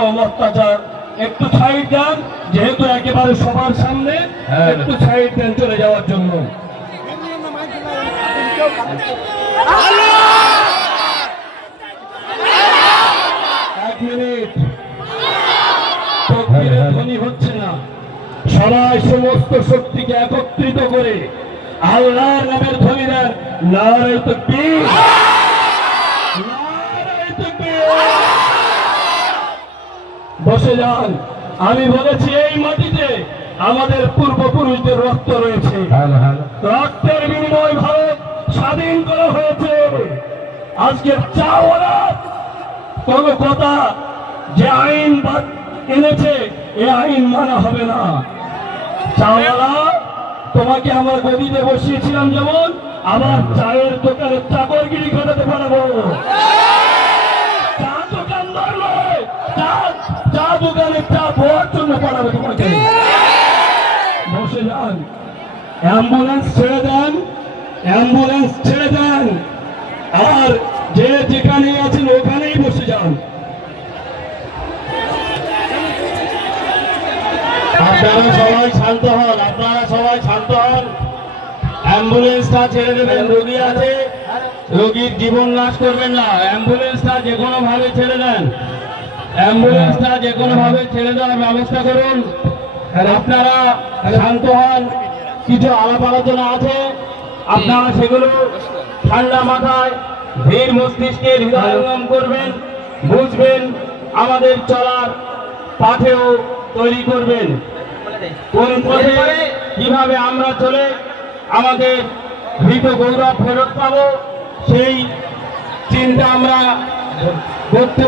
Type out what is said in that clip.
অত্যাচার একটু সাইড দেন যেহেতু একেবারে সবার সামনে হ্যাঁ। একটু সাইড দেন চলে যাওয়ার জন্য। এক মিনিট। ধ্বনি হচ্ছে না। সবাই সমস্ত শক্তিকে একত্রিত করে আল্লাহর নামের ধ্বনি দেন তকবীর বসে যান। আমি বলেছি এই মাটিতে আমাদের পূর্বপুরুষদের রক্ত রয়েছে। হ্যালো হ্যালো রক্তের বিনিময় ভারত স্বাধীন করা হয়েছে। আজকের চাওয়ালা কোন কথা যে আইন এনেছে এ আইন মানা হবে না। চাওয়ালা তোমাকে আমার গদিতে বসিয়েছিলাম যেমন আমার চায়ের দোকানে চাকরগিরি ঘটাতে পারব। অ্যাম্বুলেন্স ছেড়ে দেন, অ্যাম্বুলেন্স ছেড়ে দেন। আর যে যেখানে আছেন ওখানেই বসে যান। আপনারা সবাই শান্ত হন, আপনারা সবাই শান্ত হন। অ্যাম্বুলেন্সটা ছেড়ে দেবেন, রোগী আছে? রোগীর জীবন নাশ করবেন না, অ্যাম্বুলেন্সটা যে কোনো ভাবে ছেড়ে দেন। অ্যাম্বুলেন্সটা যে কোনো ভাবে ছেড়ে দেওয়ার ব্যবস্থা করুন। আপনারা শান্ত হন। কিছু আলাপ আলোচনা আছে, আপনারা সেগুলো ঠান্ডা মাথায় ধীর মস্তিষ্কে হৃদয়ঙ্গম করবেন, বুঝবেন, আমাদের চলার পাথেও তৈরি করবেন। কোন পথে, কীভাবে আমরা চলে আমাদের মৃত গৌরব ফেরত পাবো, সেই চিন্তা আমরা করতে